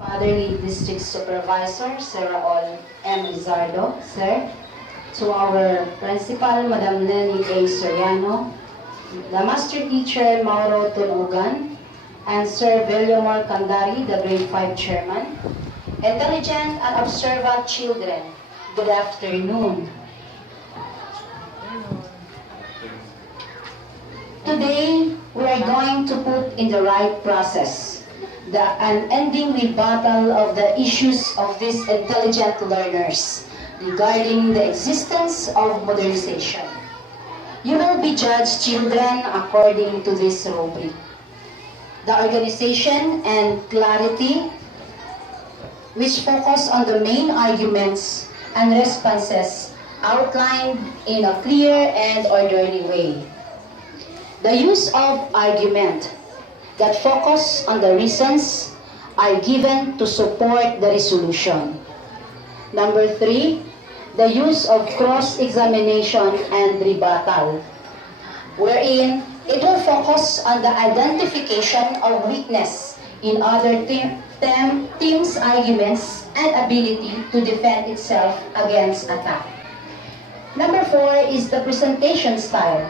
Fatherly District Supervisor, Sarah M. Lizardo, sir. To our Principal, Madam Lenny A. Soriano, the Master Teacher, Mauro Tunugan, and Sir Villamor Kandari, the Grade 5 Chairman. Intelligent and observant children, good afternoon. Today, we are going to put in the right process the unending rebuttal of the issues of these intelligent learners regarding the existence of modernization. You will be judged, children, according to this rubric. The organization and clarity, which focus on the main arguments and responses outlined in a clear and orderly way. The use of argument that focus on the reasons are given to support the resolution. Number 3, the use of cross-examination and rebuttal, wherein it will focus on the identification of weakness in other team's arguments and ability to defend itself against attack. Number 4 is the presentation style,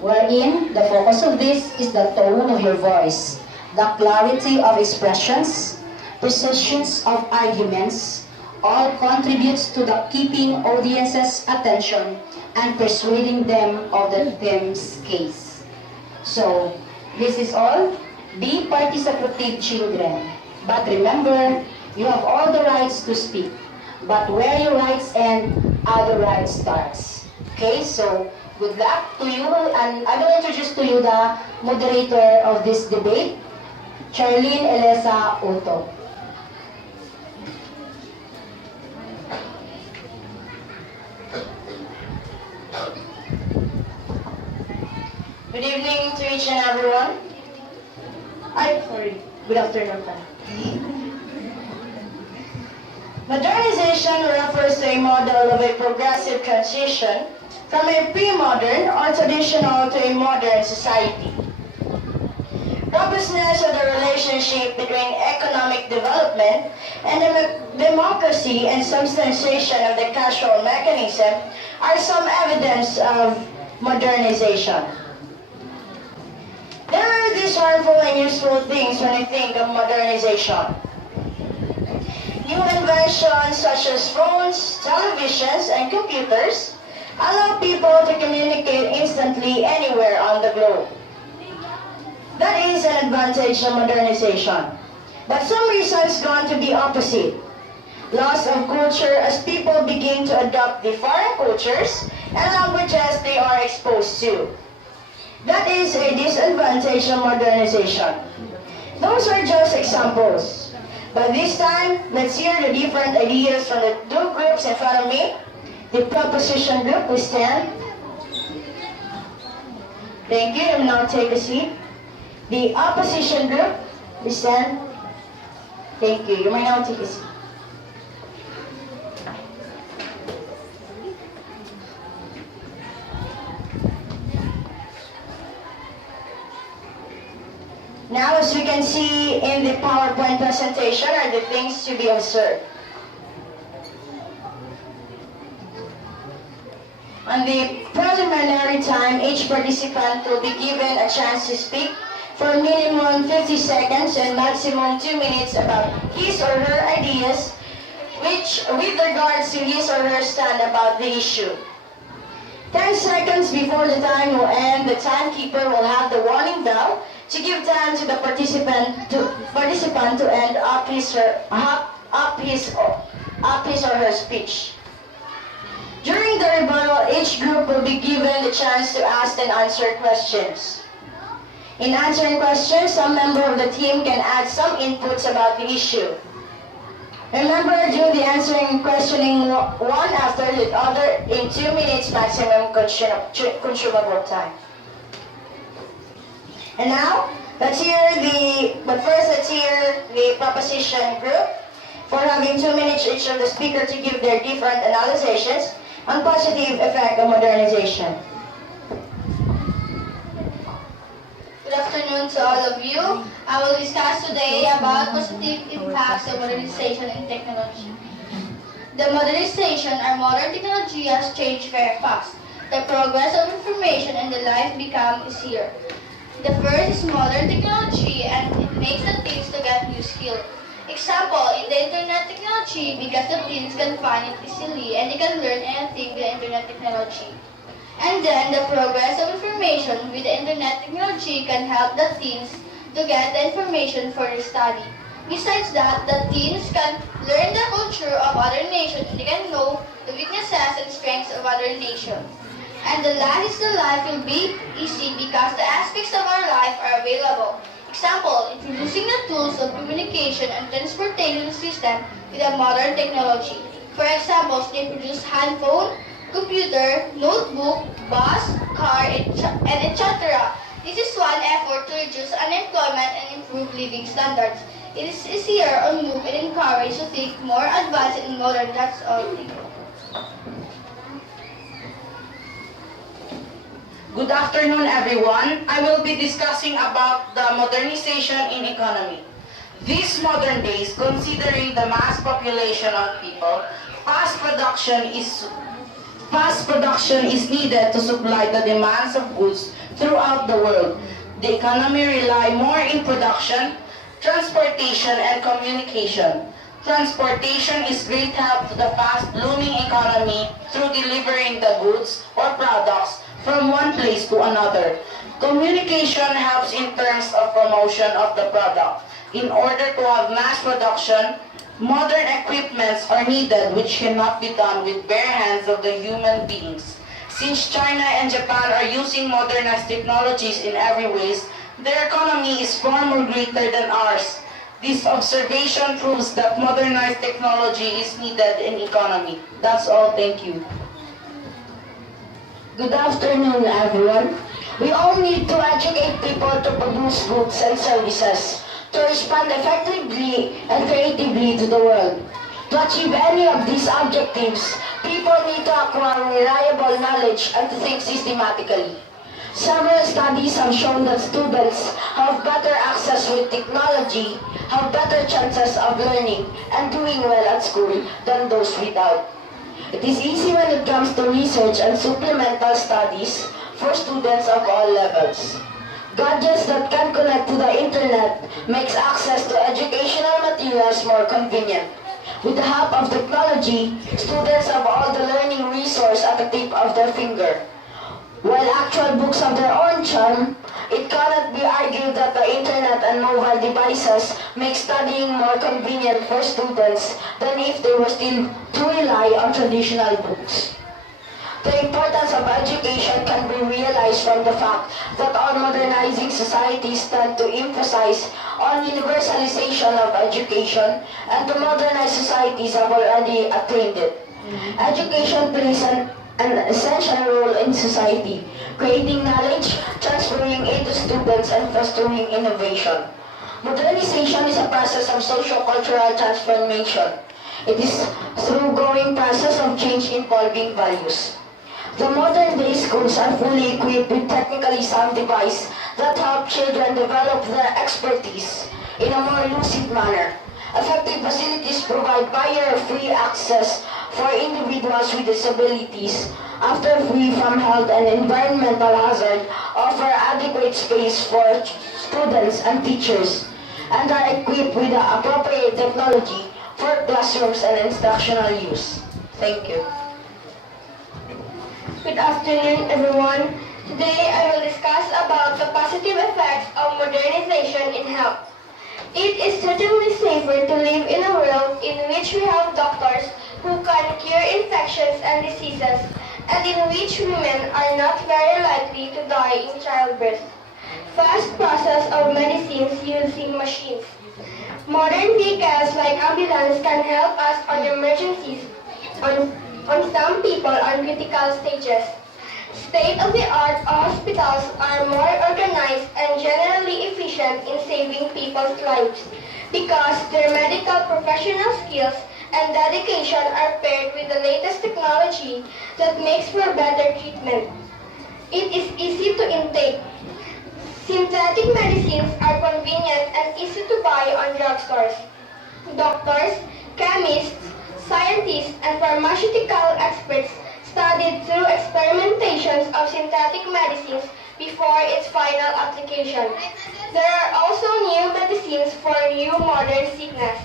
wherein the focus of this is the tone of your voice, the clarity of expressions, precisions of arguments, all contributes to the keeping audience's attention and persuading them of the team's case. So, this is all. Be participative, children. But remember, you have all the rights to speak. But where your rights end, other rights starts. Okay, so good luck to you, and I will introduce to you the moderator of this debate, Charlene Elisa Uto. Good evening to each and everyone. Good afternoon. Modernization refers to a model of a progressive transition from a pre-modern or traditional to a modern society. Robustness of the relationship between economic development and democracy and substantiation of the causal mechanism are some evidence of modernization. There are these harmful and useful things when I think of modernization. New inventions such as phones, televisions, and computers allow people to communicate instantly anywhere on the globe. That is an advantage of modernization. But some reasons gone to the opposite. Loss of culture as people begin to adopt the foreign cultures and languages they are exposed to. That is a disadvantage of modernization. Those are just examples. But this time, let's hear the different ideas from the two groups in front of me. The proposition group will stand. Thank you, and now take a seat. The opposition group will stand. Thank you. You may now take a seat. Now, as we can see in the PowerPoint presentation, are the things to be observed. On the preliminary time, each participant will be given a chance to speak for minimum 50 seconds and maximum 2 minutes about his or her ideas, which with regards to his or her stand about the issue. 10 seconds before the time will end, the timekeeper will have the warning bell to give time to the participant to end up his or her speech. During the rebuttal, each group will be given the chance to ask and answer questions. In answering questions, some member of the team can add some inputs about the issue. Remember, do the answering questioning one after the other in 2 minutes maximum consumable time. And now, let's hear the proposition group for having 2 minutes each of the speaker to give their different analyses on positive effect of modernization. Good afternoon to all of you. I will discuss today about positive impacts of modernization in technology. The modernization or modern technology has changed very fast. The progress of information and the life become easier. The first is modern technology and it makes the teens to get new skill. Example, in the internet technology, because the teens can find it easily and they can learn anything with the internet technology. And then the progress of information with the internet technology can help the teens to get the information for their study. Besides that, the teens can learn the culture of other nations and they can know the weaknesses and strengths of other nations. And the last is the life will be easy because the aspects of our life are available. Example, introducing the tools of communication and transportation system with a modern technology. For example, they produce handphone, computer, notebook, bus, car, and etc. This is one effort to reduce unemployment and improve living standards. It is easier on move and encourage to think more advanced and modern. That's all. Good afternoon, everyone. I will be discussing about the modernization in economy. These modern days, considering the mass population of people, fast production is needed to supply the demands of goods throughout the world. The economy rely more in production, transportation, and communication. Transportation is great help to the fast-blooming economy through delivering the goods or products from one place to another. Communication helps in terms of promotion of the product. In order to have mass production, modern equipments are needed which cannot be done with bare hands of the human beings. Since China and Japan are using modernized technologies in every ways, their economy is far more greater than ours. This observation proves that modernized technology is needed in economy. That's all. Thank you. Good afternoon, everyone. We all need to educate people to produce goods and services, to respond effectively and creatively to the world. To achieve any of these objectives, people need to acquire reliable knowledge and to think systematically. Several studies have shown that students have better access with technology, have better chances of learning and doing well at school than those without. It is easy when it comes to research and supplemental studies for students of all levels. Gadgets that can connect to the internet makes access to educational materials more convenient. With the help of technology, students have all the learning resource at the tip of their finger. While actual books have their own charm, it cannot be argued that the internet and mobile devices make studying more convenient for students than if they were still to rely on traditional books. The importance of education can be realized from the fact that all modernizing societies tend to emphasize on universalization of education, and the modernized societies have already attained it. Education plays an essential role in society, creating knowledge, transferring it to students, and fostering innovation. Modernization is a process of socio-cultural transformation. It is through growing process of change involving values. The modern day schools are fully equipped with technically sound devices that help children develop their expertise in a more lucid manner. Effective facilities provide barrier-free access for individuals with disabilities, after free from health and environmental hazard, offer adequate space for students and teachers, and are equipped with the appropriate technology for classrooms and instructional use. Thank you. Good afternoon, everyone. Today I will discuss about the positive effects of modernization in health. It is certainly safer to live in a world in which we have doctors who can cure infections and diseases, and in which women are not very likely to die in childbirth. Fast process of medicines using machines. Modern vehicles like ambulance can help us on emergencies, on some people on critical stages. State-of-the-art hospitals are more organized and generally efficient in saving people's lives because their medical professional skills and dedication are paired with the latest technology that makes for better treatment. It is easy to intake. Synthetic medicines are convenient and easy to buy on drugstores. Doctors, chemists, scientists, and pharmaceutical experts studied through experimentations of synthetic medicines before its final application. There are also new medicines for new modern sickness.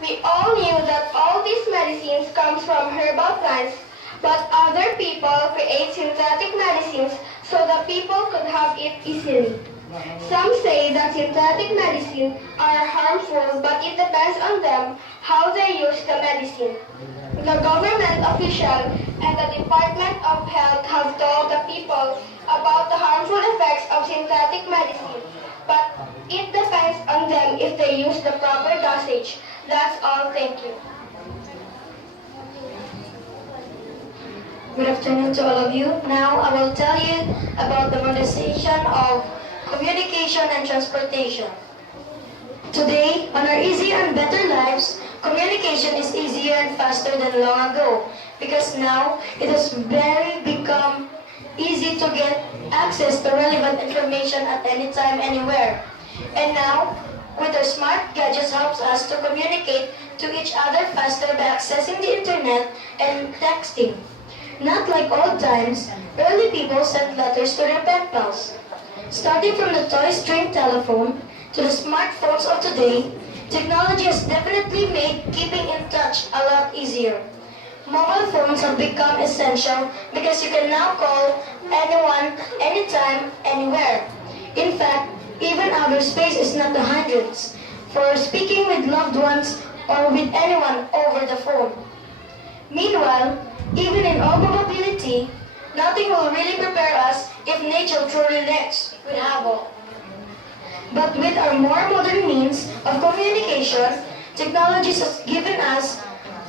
We all knew that all these medicines come from herbal plants, but other people create synthetic medicines so that people could have it easily. Some say that synthetic medicines are harmful, but it depends on them how they use the medicine. The government official and the Department of Health have told the people about the harmful effects of synthetic medicine, but it depends on them if they use the proper dosage. That's all. Thank you. Good afternoon to all of you. Now I will tell you about the modernization of communication and transportation. Today, on our easier and better lives, communication is easier and faster than long ago because now it has very become easy to get access to relevant information at any time, anywhere. And now, with our smart gadgets helps us to communicate to each other faster by accessing the internet and texting. Not like old times, early people sent letters to their pen pals. Starting from the toy string telephone to the smartphones of today, technology has definitely made keeping in touch a lot easier. Mobile phones have become essential because you can now call anyone, anytime, anywhere. In fact, even outer space is not the hundreds for speaking with loved ones or with anyone over the phone. Meanwhile, even in all probability, nothing will really prepare us if nature truly wreaks with havoc. But with our more modern means of communication, technology has given us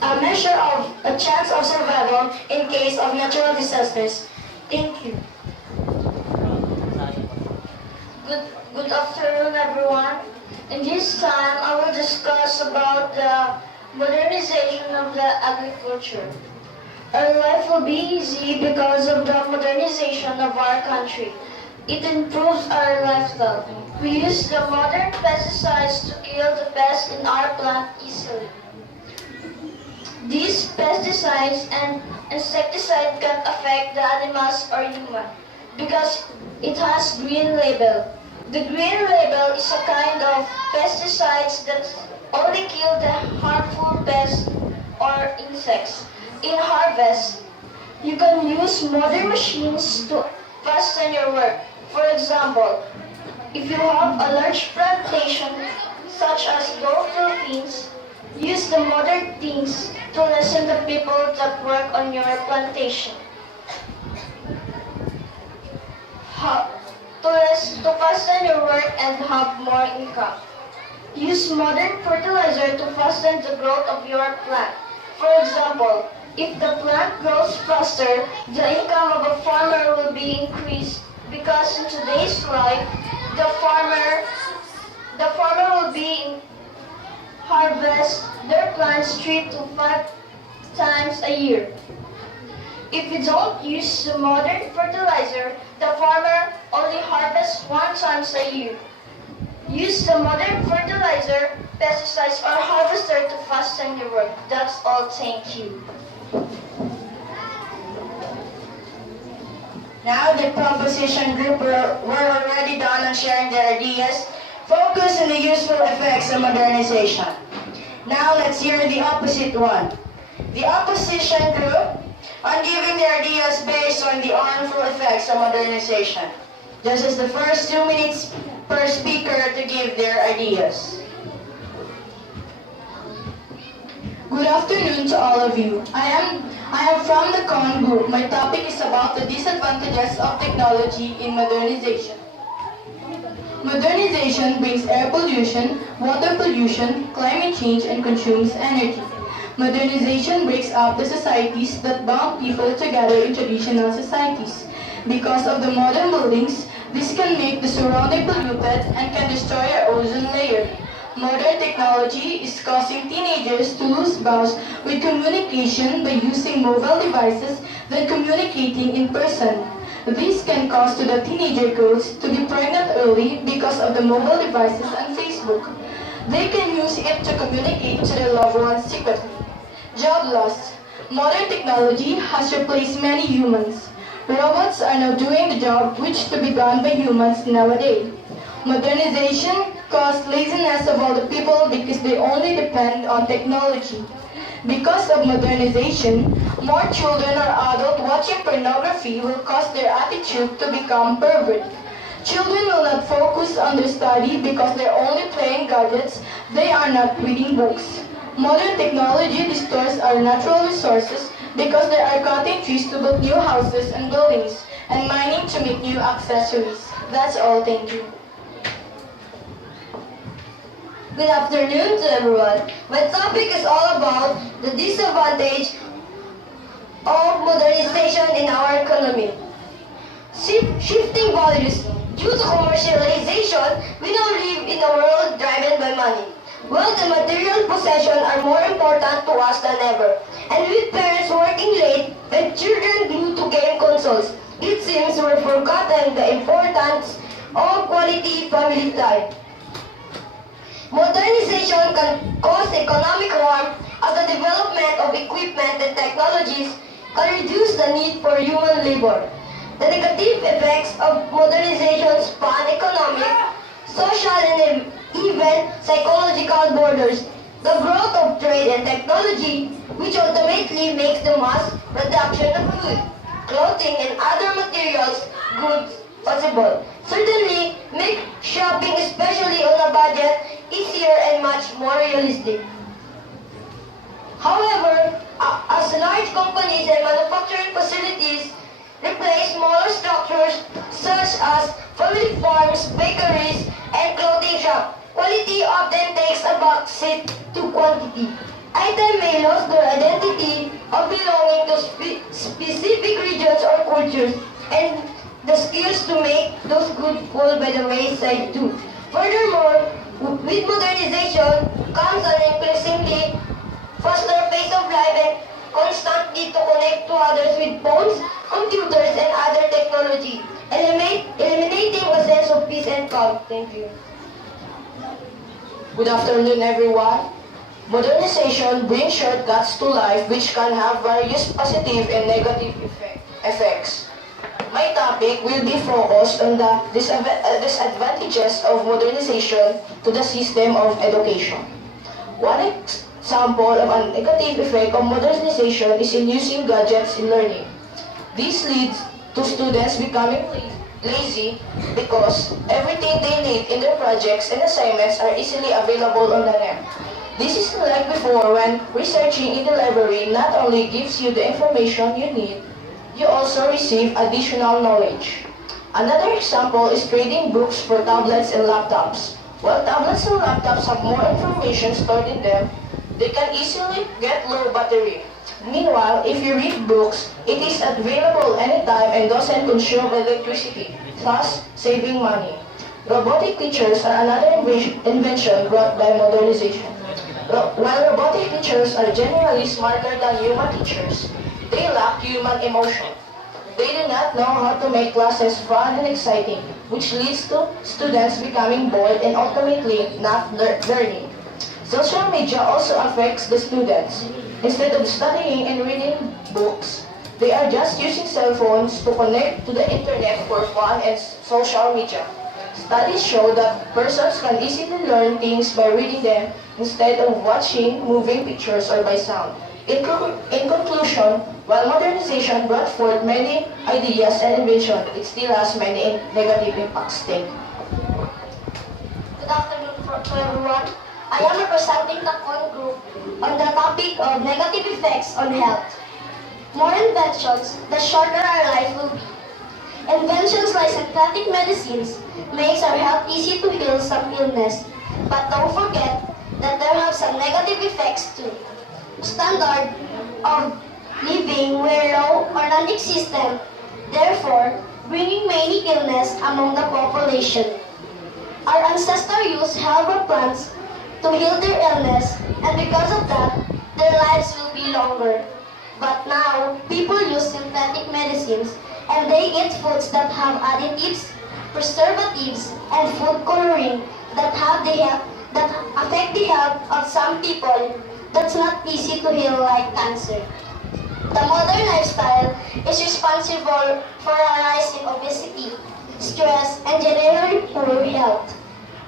a measure of a chance of survival in case of natural disasters. Thank you. Good afternoon, everyone. In this time, I will discuss about the modernization of the agriculture. Our life will be easy because of the modernization of our country. It improves our lifestyle. We use the modern pesticides to kill the pests in our plant easily. These pesticides and insecticides can affect the animals or human because it has green label. The green label is a kind of pesticides that only kill the harmful pests or insects. In harvest, you can use modern machines to fasten your work. For example, if you have a large plantation such as those Philippines, use the modern things to lessen the people that work on your plantation. To fasten your work and have more income. Use modern fertilizer to fasten the growth of your plant. For example, if the plant grows faster, the income of a farmer will be increased because in today's life, the farmer will be harvest their plants 3 to 5 times a year. If you don't use the modern fertilizer, the farmer only harvests 1 time a year. Use the modern fertilizer, pesticides, or harvester to fasten your work. That's all. Thank you. Now the proposition group were already done on sharing their ideas. Focus on the useful effects of modernization. Now let's hear the opposite one. The opposition group on giving their ideas based on the harmful effects of modernization. This is the first 2 minutes per speaker to give their ideas. Good afternoon to all of you. I am from the CON group. My topic is about the disadvantages of technology in modernization. Modernization brings air pollution, water pollution, climate change, and consumes energy. Modernization breaks up the societies that bound people together in traditional societies. Because of the modern buildings, this can make the surrounding polluted and can destroy our ozone layer. Modern technology is causing teenagers to lose bounds with communication by using mobile devices than communicating in person. This can cause to the teenager girls to be pregnant early because of the mobile devices and Facebook. They can use it to communicate to their loved ones secretly. Job loss. Modern technology has replaced many humans. Robots are now doing the job which to be done by humans nowadays. Modernization caused laziness of all the people because they only depend on technology. Because of modernization, more children or adults watching pornography will cause their attitude to become pervert. Children will not focus on their study because they're only playing gadgets, they are not reading books. Modern technology distorts our natural resources because they are cutting trees to build new houses and buildings and mining to make new accessories. That's all, thank you. Good afternoon to everyone. My topic is all about the disadvantage of modernization in our economy. Shifting values due to commercialization, we now live in a world driven by money. Wealth and material possession are more important to us than ever. And with parents working late and children glued to game consoles, it seems we've forgotten the importance of quality family time. Modernization can cause economic harm as the development of equipment and technologies can reduce the need for human labor. The negative effects of modernization span economic, social, and even psychological borders. The growth of trade and technology, which ultimately makes the mass production of food, clothing, and other materials goods possible, certainly make shopping, especially on a budget, easier and much more realistic. However, as large companies and manufacturing facilities replace smaller structures such as family farms, bakeries, and clothing shops, quality often takes a backseat to quantity. Items may lose their identity of belonging to specific regions or cultures, and the skills to make those goods fall by the wayside too. Furthermore, with modernization comes an increasingly faster pace of life and constant need to connect to others with phones, computers, and other technology, eliminating a sense of peace and calm. Thank you. Good afternoon, everyone. Modernization brings shortcuts to life which can have various positive and negative effects. My topic will be focused on the disadvantages of modernization to the system of education. One example of a negative effect of modernization is in using gadgets in learning. This leads to students becoming lazy because everything they need in their projects and assignments are easily available on the net. This is like before when researching in the library not only gives you the information you need, you also receive additional knowledge. Another example is trading books for tablets and laptops. While tablets and laptops have more information stored in them, they can easily get low battery. Meanwhile, if you read books, it is available anytime and doesn't consume electricity, thus saving money. Robotic teachers are another invention brought by modernization. While robotic teachers are generally smarter than human teachers, they lack human emotion. They do not know how to make classes fun and exciting, which leads to students becoming bored and ultimately not learning. Social media also affects the students. Instead of studying and reading books, they are just using cell phones to connect to the internet for fun and social media. Studies show that persons can easily learn things by reading them instead of watching moving pictures or by sound. In conclusion, while modernization brought forth many ideas and inventions, it still has many negative impacts. Thank you. Good afternoon to everyone. I am representing the CON group on the topic of negative effects on health. More inventions, the shorter our life will be. Inventions like synthetic medicines makes our health easy to heal some illness, but don't forget that there have some negative effects too. Standard of living were low or non-existent, therefore bringing many illness among the population. Our ancestors used herbal plants to heal their illness, and because of that, their lives will be longer. But now, people use synthetic medicines and they eat foods that have additives, preservatives, and food coloring that affect the health of some people. That's not easy to heal like cancer. The modern lifestyle is responsible for a rise in obesity, stress, and generally poor health.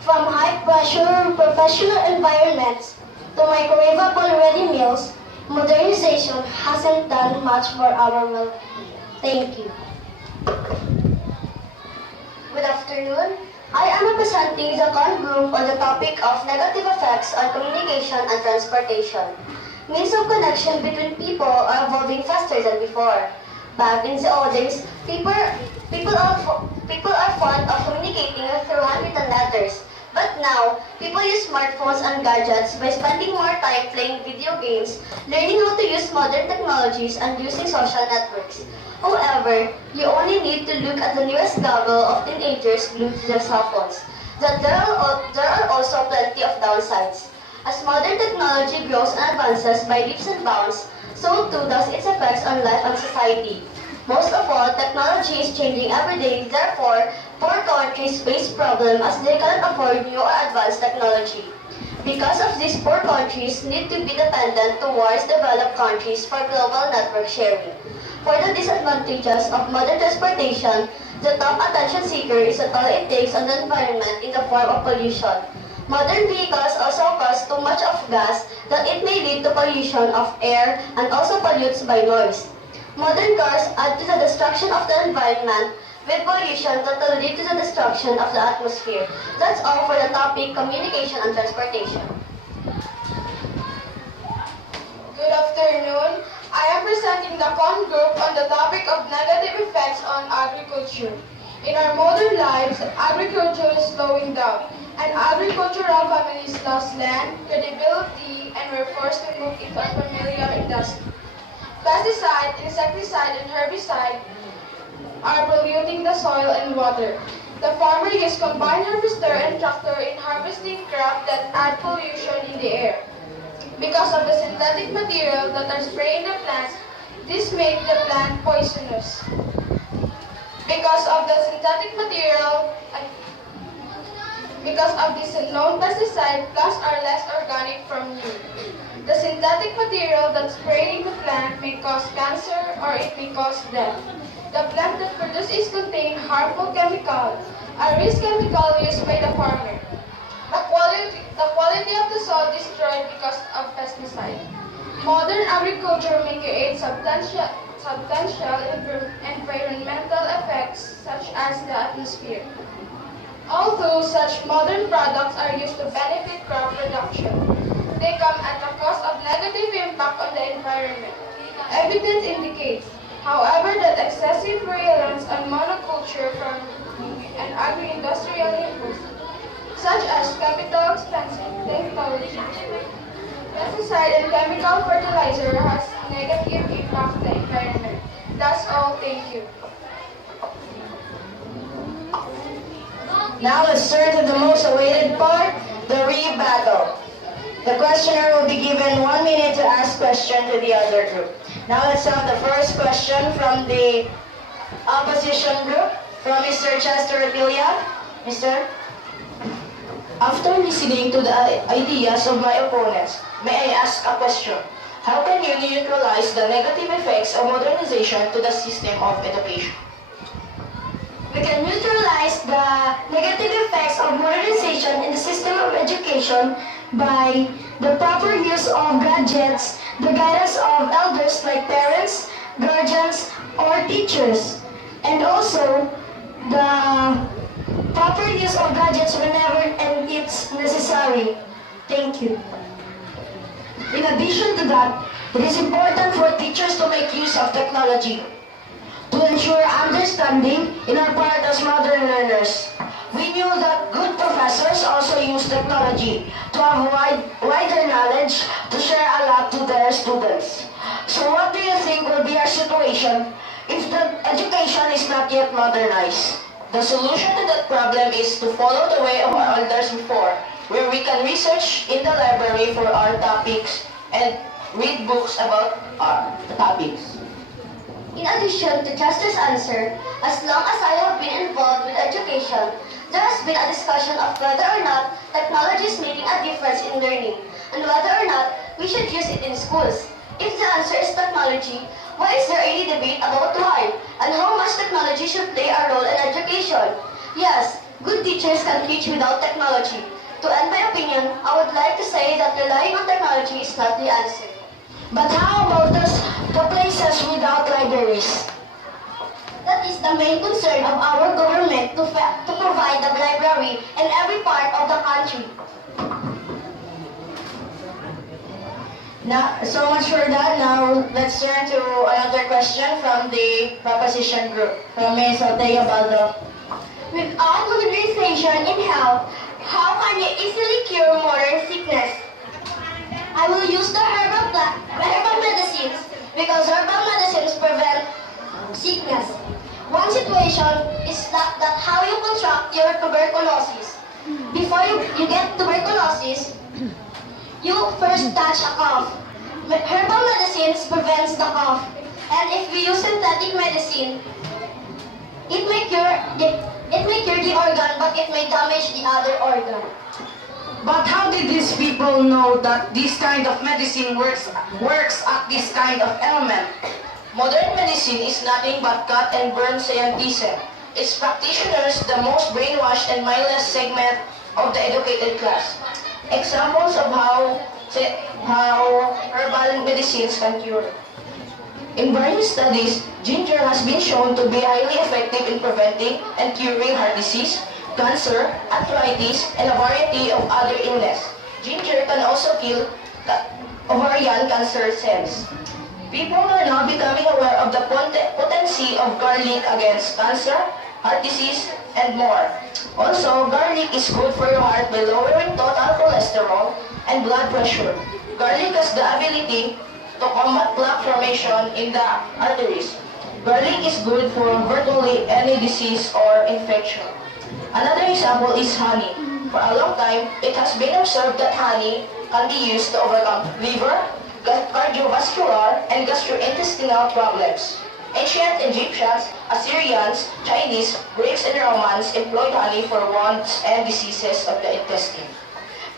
From high-pressure professional environments to microwavable ready meals, modernization hasn't done much for our well-being. Thank you. Good afternoon. I am representing the CON group on the topic of negative effects on communication and transportation. Means of connection between people are evolving faster than before. Back in the old days, people are fond of communicating through handwritten letters. But now, people use smartphones and gadgets by spending more time playing video games, learning how to use modern technologies, and using social networks. However, you only need to look at the newest gaggle of teenagers glued to their cell phones. That there are also plenty of downsides. As modern technology grows and advances by leaps and bounds, so too does its effects on life and society. Most of all, technology is changing every day, therefore, poor countries face problems as they cannot afford new or advanced technology. Because of this, poor countries need to be dependent towards developed countries for global network sharing. For the disadvantages of modern transportation, the top attention seeker is the toll it takes on the environment in the form of pollution. Modern vehicles also cause too much of gas that it may lead to pollution of air and also pollutes by noise. Modern cars add to the destruction of the environment with pollution that will lead to the destruction of the atmosphere. That's all for the topic communication and transportation. Good afternoon. I am presenting the CON group on the topic of negative effects on agriculture. In our modern lives, agriculture is slowing down, and agricultural families lost land, credibility, and were forced to move into unfamiliar industry. Pesticide, insecticide, and herbicide are polluting the soil and water. The farmer uses combined harvester and tractor in harvesting crop that add pollution in the air. Because of the synthetic material that are spraying the plants, this makes the plant poisonous. Because of the synthetic material, because of this known pesticide, plants are less organic from new. The synthetic material that's spraying the plant may cause cancer or it may cause death. The plant that produces contain harmful chemicals, a risk chemical used by the farmer. The quality of the soil destroyed because of pesticide. Modern agriculture may create substantial environmental effects such as the atmosphere. Although such modern products are used to benefit crop production, they come at the cost of negative impact on the environment. Evidence indicates, however, that excessive reliance on monoculture from an agri-industrial input, such as capital-expensive technology, pesticide and chemical fertilizer has negative impact on the environment. That's all. Thank you. Now let's turn to the most awaited part, the rebuttal. The questioner will be given 1 minute to ask question to the other group. Now let's have the first question from the opposition group, from Mr. Chester Revilla. Mr. After listening to the ideas of my opponents, may I ask a question? How can you neutralize the negative effects of modernization to the system of education? We can neutralize the negative effects of modernization in the system of education by the proper use of gadgets, the guidance of elders like parents, guardians, or teachers, and also the proper use of gadgets whenever and it's necessary. Thank you. In addition to that, it is important for teachers to make use of technology to ensure understanding in our part as modern learners. We knew that good professors also use technology to have wider knowledge to share a lot to their students. So what do you think will be our situation if the education is not yet modernized? The solution to that problem is to follow the way of our elders before, where we can research in the library for our topics and read books about our topics. In addition to Chester's answer, as long as I have been involved with education, there has been a discussion of whether or not technology is making a difference in learning, and whether or not we should use it in schools. If the answer is technology, why is there any debate about why, and how much technology should play a role in education? Yes, good teachers can teach without technology. To end my opinion, I would like to say that relying on technology is not the answer. But how about the places without libraries? That is the main concern of our government to provide the library in every part of the country. Now, so much for that. Now, let's turn to another question from the proposition group. From Ms. Althea Baldo. Without modernization in health, how can you easily cure modern sickness? I will use the herbal medicines because herbal medicines prevent sickness. One situation is that how you contract your tuberculosis. Before you get tuberculosis, you first touch a cough. Herbal medicines prevents the cough. And if we use synthetic medicine, it may cure the organ, but it may damage the other organ. But how did these people know that this kind of medicine works at this kind of ailment? Modern medicine is nothing but cut and burn scientism. Its practitioners the most brainwashed and mindless segment of the educated class. Examples of how herbal medicines can cure. In various studies, ginger has been shown to be highly effective in preventing and curing heart disease, cancer, arthritis, and a variety of other illness. Ginger can also kill ovarian cancer cells. People are now becoming aware of the potency of garlic against cancer, heart disease, and more. Also, garlic is good for your heart by lowering total cholesterol and blood pressure. Garlic has the ability to combat plaque formation in the arteries. Garlic is good for virtually any disease or infection. Another example is honey. For a long time, it has been observed that honey can be used to overcome liver, cardiovascular, and gastrointestinal problems. Ancient Egyptians, Assyrians, Chinese, Greeks, and Romans employed honey for wounds and diseases of the intestine.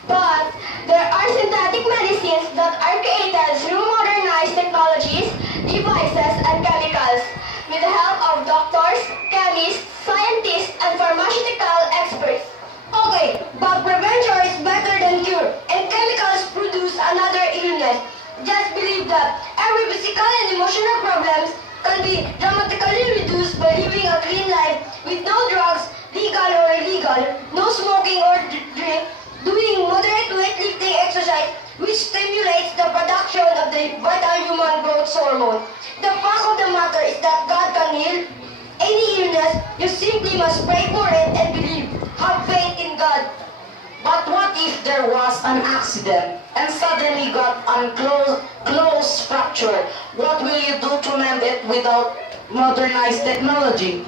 But there are synthetic medicines that are created through modernized technologies, devices, and chemicals with the help of doctors, chemists, scientists, and pharmaceutical experts. Okay, but prevention is better than cure, and chemicals produce another illness. Just believe that every physical and emotional problems can be dramatically reduced by living a clean life with no drugs, legal or illegal, no smoking or drink, doing moderate weightlifting exercise which stimulates the production of the vital human growth hormone. The fact of the matter is that God can heal any illness. You simply must pray for it and believe. Have faith in God. But what if there was an accident and suddenly got a close fracture? What will you do to mend it without modernized technology?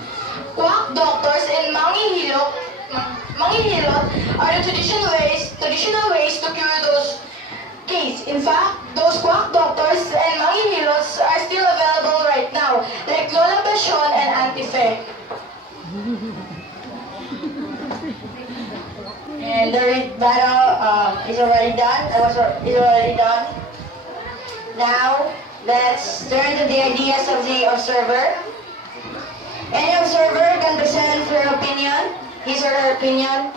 Quack doctors and manghihilot are the traditional ways to cure those cases. In fact, those quack doctors and manghihilots are still available right now, like Lola Bashon and Auntie Fe. And the battle is already done. Is already done. Now, let's turn to the ideas of the observer. Any observer can present their opinion, his or her opinion.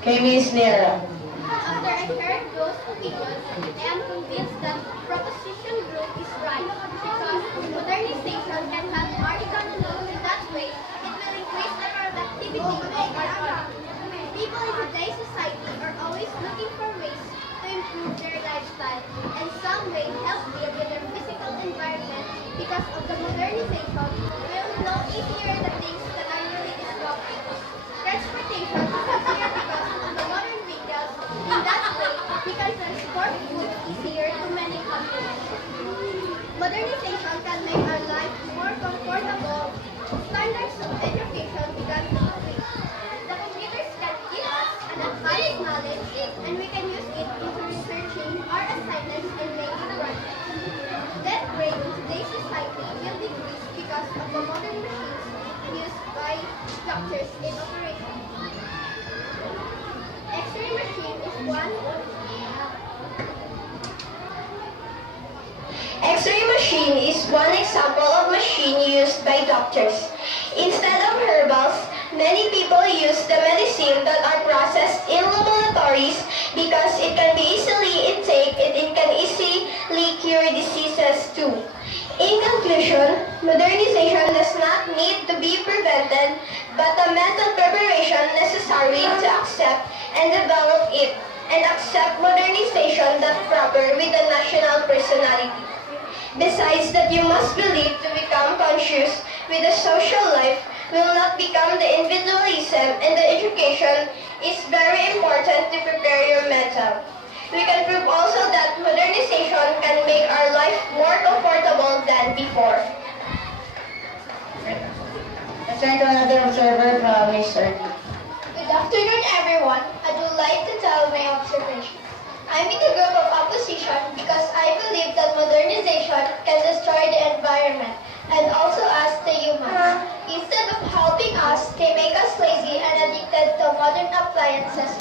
Okay, Ms. Nera. After I heard those opinions, I am convinced that proposition group is right because modernization can have article laws in that way. It will increase the productivity of our economy. People in today's society are always looking for ways to improve their lifestyle and some way help deal with their physical environment because of the modernization. We will know easier the things that are really disruptive. Transportation is easier because of the modern vehicles. In that way, we can transport food easier to many countries. Modernization can make our life more comfortable. Standards of education began to increase. The computers can give us an advanced knowledge and we can use it into researching our assignments and making projects. That way, in today's society, we used by doctors. Instead of herbals, many people use the medicine that are processed in laboratories because it can be easily intake and it can easily cure diseases too. In conclusion, modernization does not need to be prevented, but the mental preparation necessary to accept and develop it, and accept modernization that proper with the national personality. Besides that, you must believe to become conscious with the social life will not become the individualism, and the education is very important to prepare your mental. We can prove also that modernization can make our life more comfortable than before. Let's turn to another observer from Mr. Good afternoon, everyone. I would like to tell my observation. I'm in the group of opposition because I believe that modernization can destroy the environment and also us, the humans. Instead of helping us, they make us lazy and addicted to modern appliances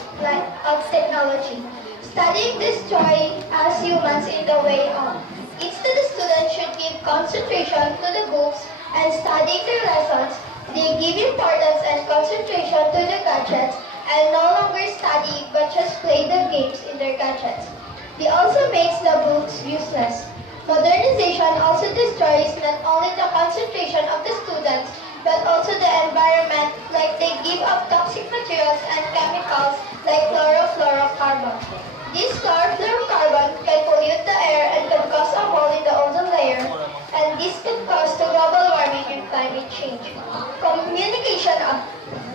of technology. Studying destroy us humans in the way of. Instead, the students should give concentration to the books and studying their lessons. They give importance and concentration to the gadgets and no longer study but just play the games in their gadgets. They also makes the books useless. Modernization also destroys not only the concentration of the students but also the environment, like they give up toxic materials and chemicals like chlorofluorocarbon. This chlorofluorocarbon can pollute the air and can cause a hole in the ozone layer, and this can cause the global warming and climate change. Communication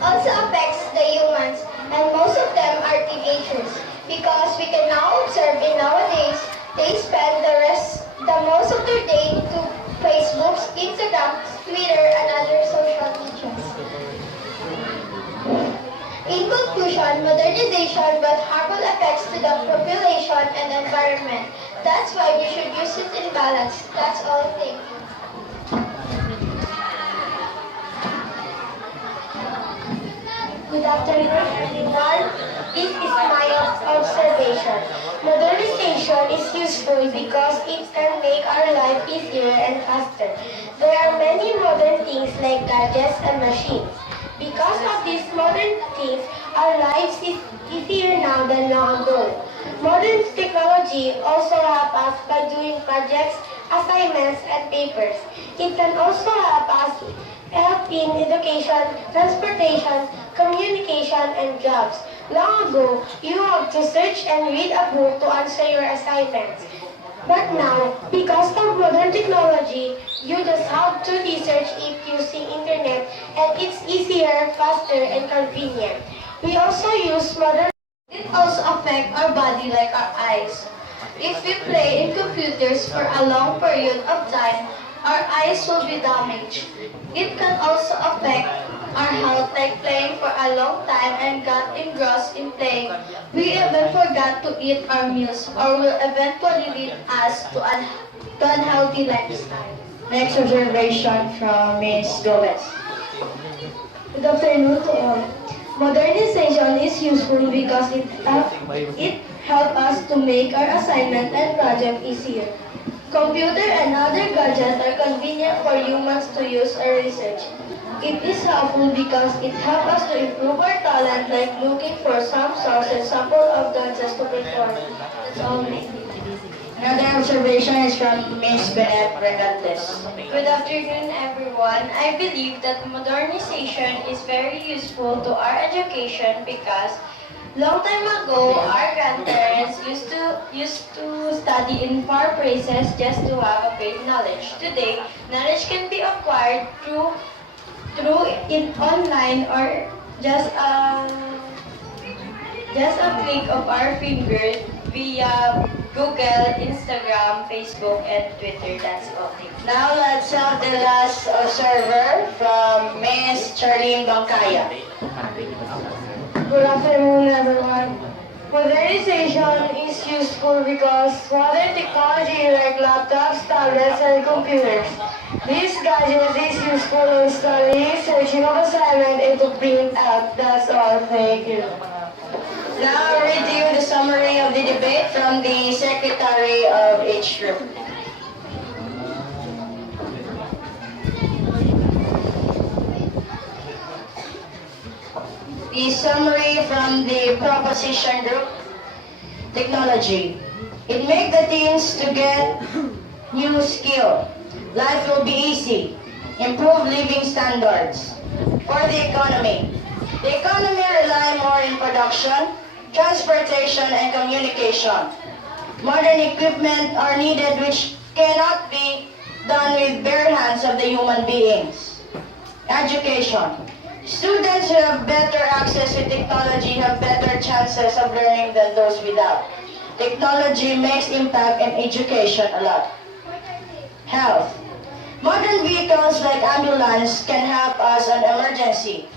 also affects the humans, and most of them are teenagers, because we can now observe in nowadays they spend the most of their day to Facebook, Instagram, Twitter, and other social medias. In conclusion, modernization brought harmful effects to the population and environment. That's why we should use it in balance. That's all. Thank you. Good afternoon, everyone. This is my observation. Modernization is useful because it can make our life easier and faster. There are many modern things like gadgets and machines. Because of these modern things, our lives is easier now than long ago. Modern technology also help us by doing projects, assignments, and papers. It can also help in education, transportation, communication, and jobs. Long ago, you had to search and read a book to answer your assignments. But now, because of modern technology, you just have to research it using internet, and it's easier, faster, and convenient. We also use modern. It also affects our body like our eyes. If we play in computers for a long period of time, our eyes will be damaged. It can also affect our health like playing for a long time and got engrossed in playing. We even forgot to eat our meals or will eventually lead us to unhealthy lifestyle. Next observation from Ms. Gomez. Good afternoon to all. Modernization is useful because it helps us to make our assignment and project easier. Computer and other gadgets are convenient for humans to use or research. It is helpful because it helps us to improve our talent, like looking for some songs and sample of dances to perform. That's all. Another observation is from Ms. Sped. Good afternoon, everyone. I believe that modernization is very useful to our education because long time ago, our grandparents used to study in far places just to have a great knowledge. Today, knowledge can be acquired through it online or just a click of our finger via Google, Instagram, Facebook, and Twitter. That's all. Now let's have the last observer from Ms. Charlene Bangkaya. Good afternoon, everyone. Modernization is useful because modern technology like laptops, tablets, and computers. These gadgets is useful in studying, searching of assignment, and to print out. That's all. Thank you. Now I'll read to you the summary of the debate from the secretary of each group. the summary from the proposition group. Technology. It makes the teens to get new skill. Life will be easy. Improve living standards. For the economy. The economy rely more in production, transportation, and communication. Modern equipment are needed which cannot be done with bare hands of the human beings. Education. Students who have better access to technology have better chances of learning than those without. Technology makes impact in education a lot. Health. Modern vehicles like ambulance can help us on emergency.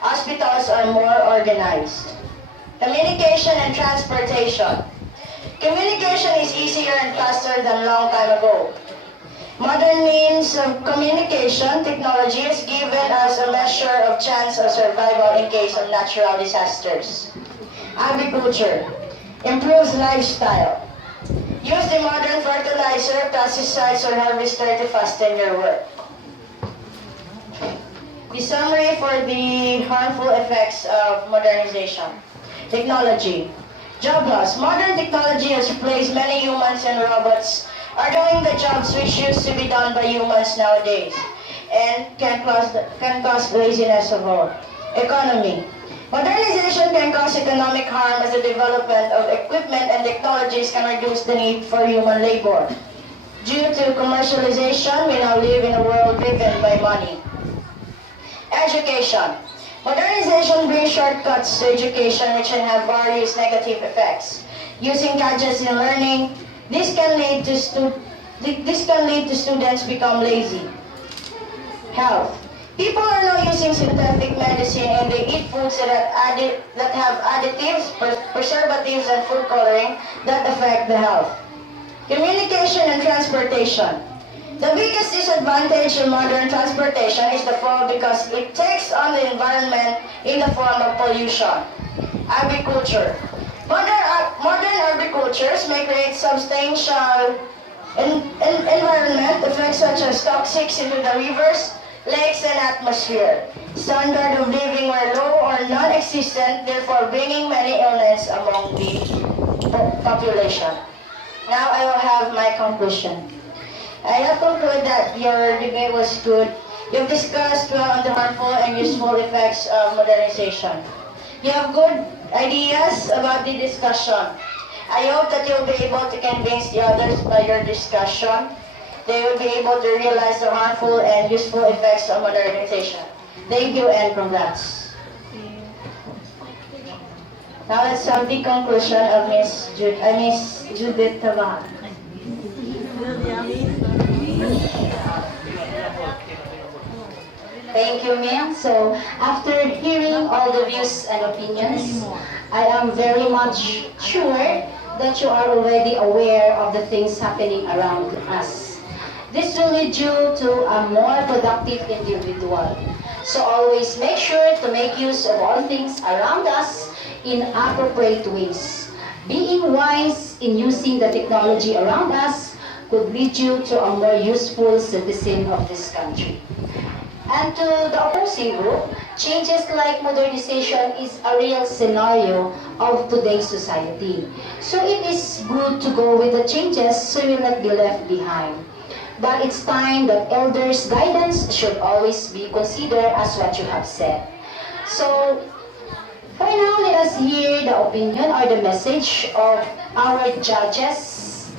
Hospitals are more organized. Communication and transportation. Communication is easier and faster than long time ago. Modern means of communication technology has given us a measure of chance of survival in case of natural disasters. Agriculture improves lifestyle. Use the modern fertilizer, pesticides, or harvester to fasten your work. The summary for the harmful effects of modernization. Technology. Job loss. Modern technology has replaced many humans, and robots are doing the jobs which used to be done by humans nowadays and can cause laziness of all. Economy. Modernization can cause economic harm as the development of equipment and technologies can reduce the need for human labor. Due to commercialization, we now live in a world driven by money. Education. Modernization brings shortcuts to education which can have various negative effects. Using gadgets in learning, this can lead to students become lazy. Health. People are now using synthetic medicine and they eat foods that have additives, preservatives, and food coloring that affect the health. Communication and transportation. The biggest disadvantage in modern transportation is the flow because it takes on the environment in the form of pollution. Agriculture. Modern agricultures may create substantial environment effects such as toxics into the rivers, lakes, and atmosphere. Standard of living were low or non-existent, therefore bringing many illness among the population. Now I will have my conclusion. I have concluded that your debate was good. You've discussed well on the harmful and useful effects of modernization. You have good ideas about the discussion. I hope that you'll be able to convince the others by your discussion. They will be able to realize the harmful and useful effects of modernization. Thank you and congrats. Now let's have the conclusion of Miss Judith Tabahan. Thank you, ma'am. So, after hearing all the views and opinions, I am very much sure that you are already aware of the things happening around us. This will lead you to a more productive individual. So always make sure to make use of all things around us in appropriate ways. Being wise in using the technology around us could lead you to a more useful citizen of this country. And to the opposing group, changes like modernization is a real scenario of today's society. So it is good to go with the changes so you will not be left behind. But it's time that elders' guidance should always be considered as what you have said. So, for now, let us hear the opinion or the message of our judges.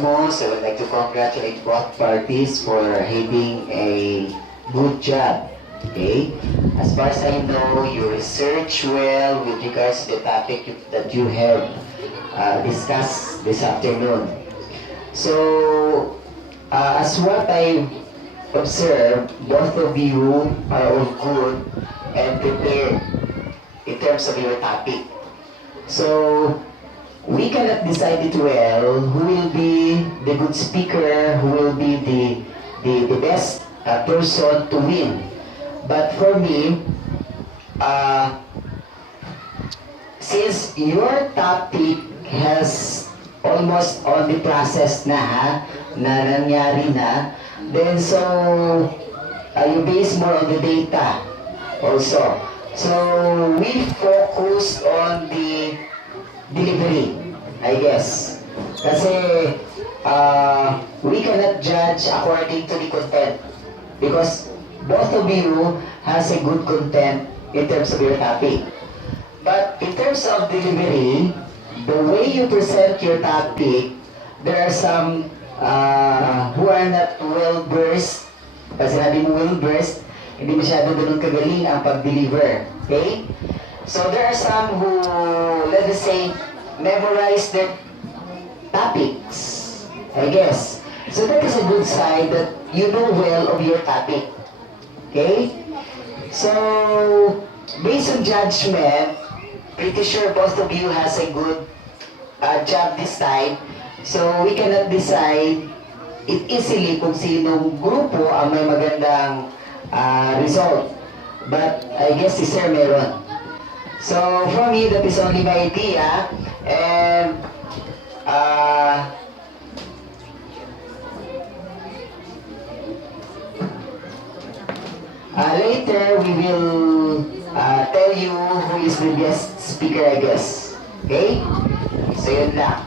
Most, I would like to congratulate both parties for having a good job. Okay? As far as I know, you research well with regards to the topic that you have discussed this afternoon. So, as what I observed, both of you are all good and prepared in terms of your topic. So, we cannot decide it well who will be the good speaker, who will be the best person to win. But for me, since your topic has almost on the process na nangyari na, then so you base more on the data also. So we focus on the delivery, I guess. Kasi we cannot judge according to the content because both of you has a good content in terms of your topic. But in terms of delivery, the way you present your topic, there are some who are not well-versed. Pag sinabi mo well-versed, hindi masyado ganun kagaling ang pag-deliver. Okay? So there are some who, let us say, memorize their topics, I guess. So that is a good sign that you know well of your topic. Okay? So, based on judgment, pretty sure both of you has a good job this time. So, we cannot decide it easily kung sinong grupo ang may magandang result. But, I guess si Sir meron. So, for me, that is only my idea. And, later, we will tell you who is the guest speaker, I guess. Okay? So, yun lang.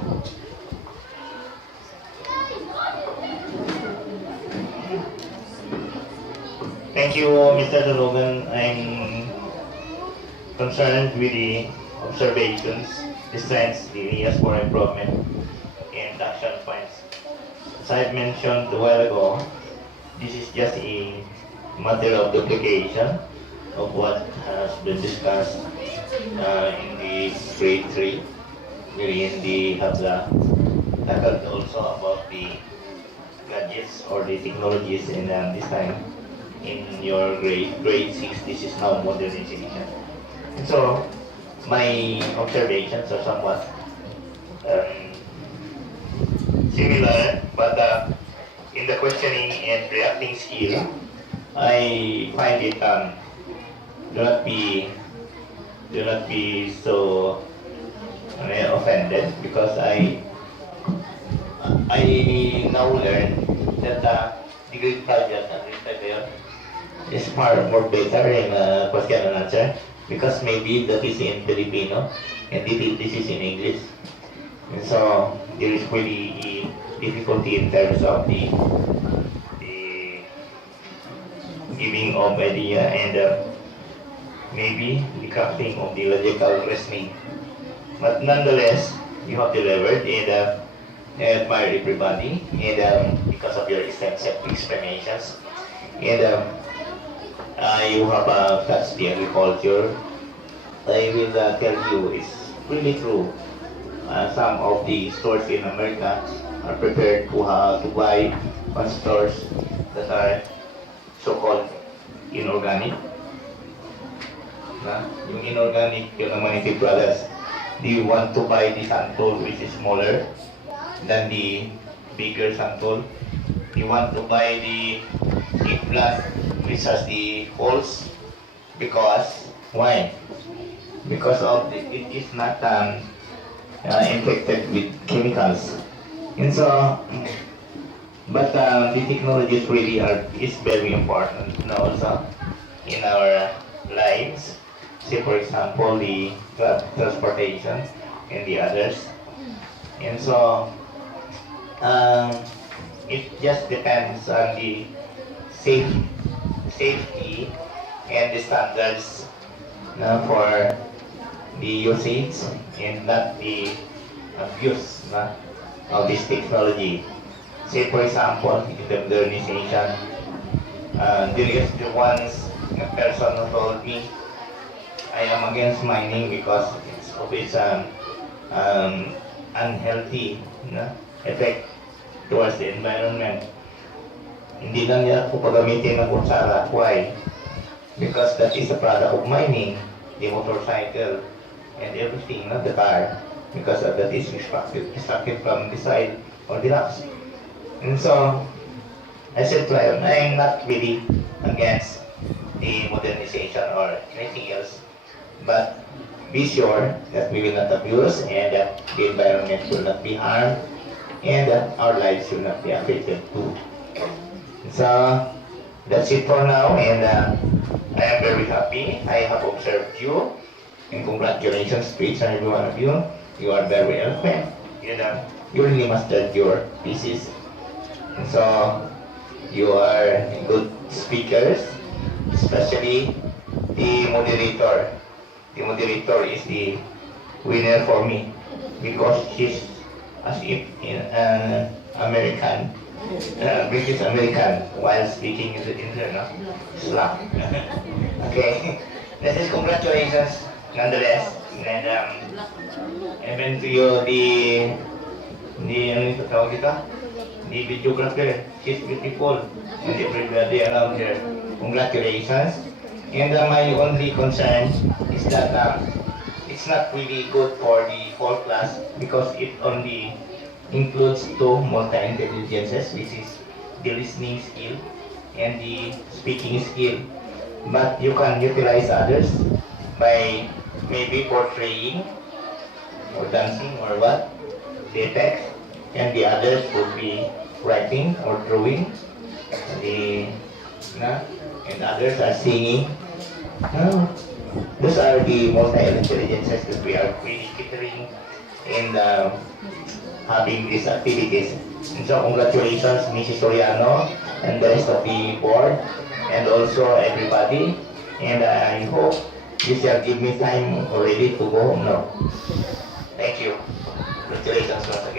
Thank you, Mr. Dalogan. I'm concerned with the observations, the strengths, the areas for improvement, and action points. As I've mentioned a while ago, this is just a matter of duplication of what has been discussed in the grade 3, wherein the Habla tackled also about the gadgets or the technologies, and this time in your grade 6, this is now modernization. And so, my observations are somewhat similar, but in the questioning and reacting skill, I find it do not be so offended, because I now learn that the grade 5 and grade 5 is far more better in question and answer, because maybe that is in Filipino and this is in English. And so there is really difficulty in terms of the giving of idea and maybe the crafting of the logical reasoning. But nonetheless, you have delivered, and I admire everybody, and because of your extensive explanations, and you have touched the agriculture. I will tell you, it's really true. Some of the stores in America are prepared to buy on stores that are so-called inorganic. Yung inorganic, yung ammonitic products, they want to buy the santol which is smaller than the bigger santol. You want to buy the eggplant which has the holes, because why? Because of it is not infected with chemicals, and so. But the technologies really is very important now also in our lives. Say for example the transportation and the others, and so it just depends on the safety and the standards for the usage and not the abuse of this technology. Say for example, in the modernization, there is the once a person who told me, I am against mining because of its unhealthy effect towards the environment. Hindi lang niya ako pagamitin ng kutsara. Why? Because that is a product of mining, the motorcycle and everything, not the car. Because that is extracted from the side or the rocks. And so, I said to him, I am not really against the modernization or anything else, but be sure that we will not abuse, and that the environment will not be harmed, and that our lives will not be affected too. So, that's it for now, and I am very happy. I have observed you. And congratulations to each and every one of you. You are very eloquent. You really mastered your pieces. And so, you are good speakers, especially the moderator. The moderator is the winner for me because she's as if in American, British American, while speaking in the internet Islam. Okay, this is congratulations nonetheless, and even to you ano ito tawag ito? The videographer, she's beautiful, and everybody around her. Congratulations. And my only concern is that it's not really good for the whole class because it only includes two multi-intelligences, which is the listening skill and the speaking skill. But you can utilize others by maybe portraying or dancing or what, the text, and the others would be writing or drawing, and others are singing. Those are the multi-intelligences that we are really catering in having these activities. And so congratulations, Mrs. Soriano and the rest of the board, and also everybody. And I hope you shall give me time already to go home now. Thank you. Congratulations once again.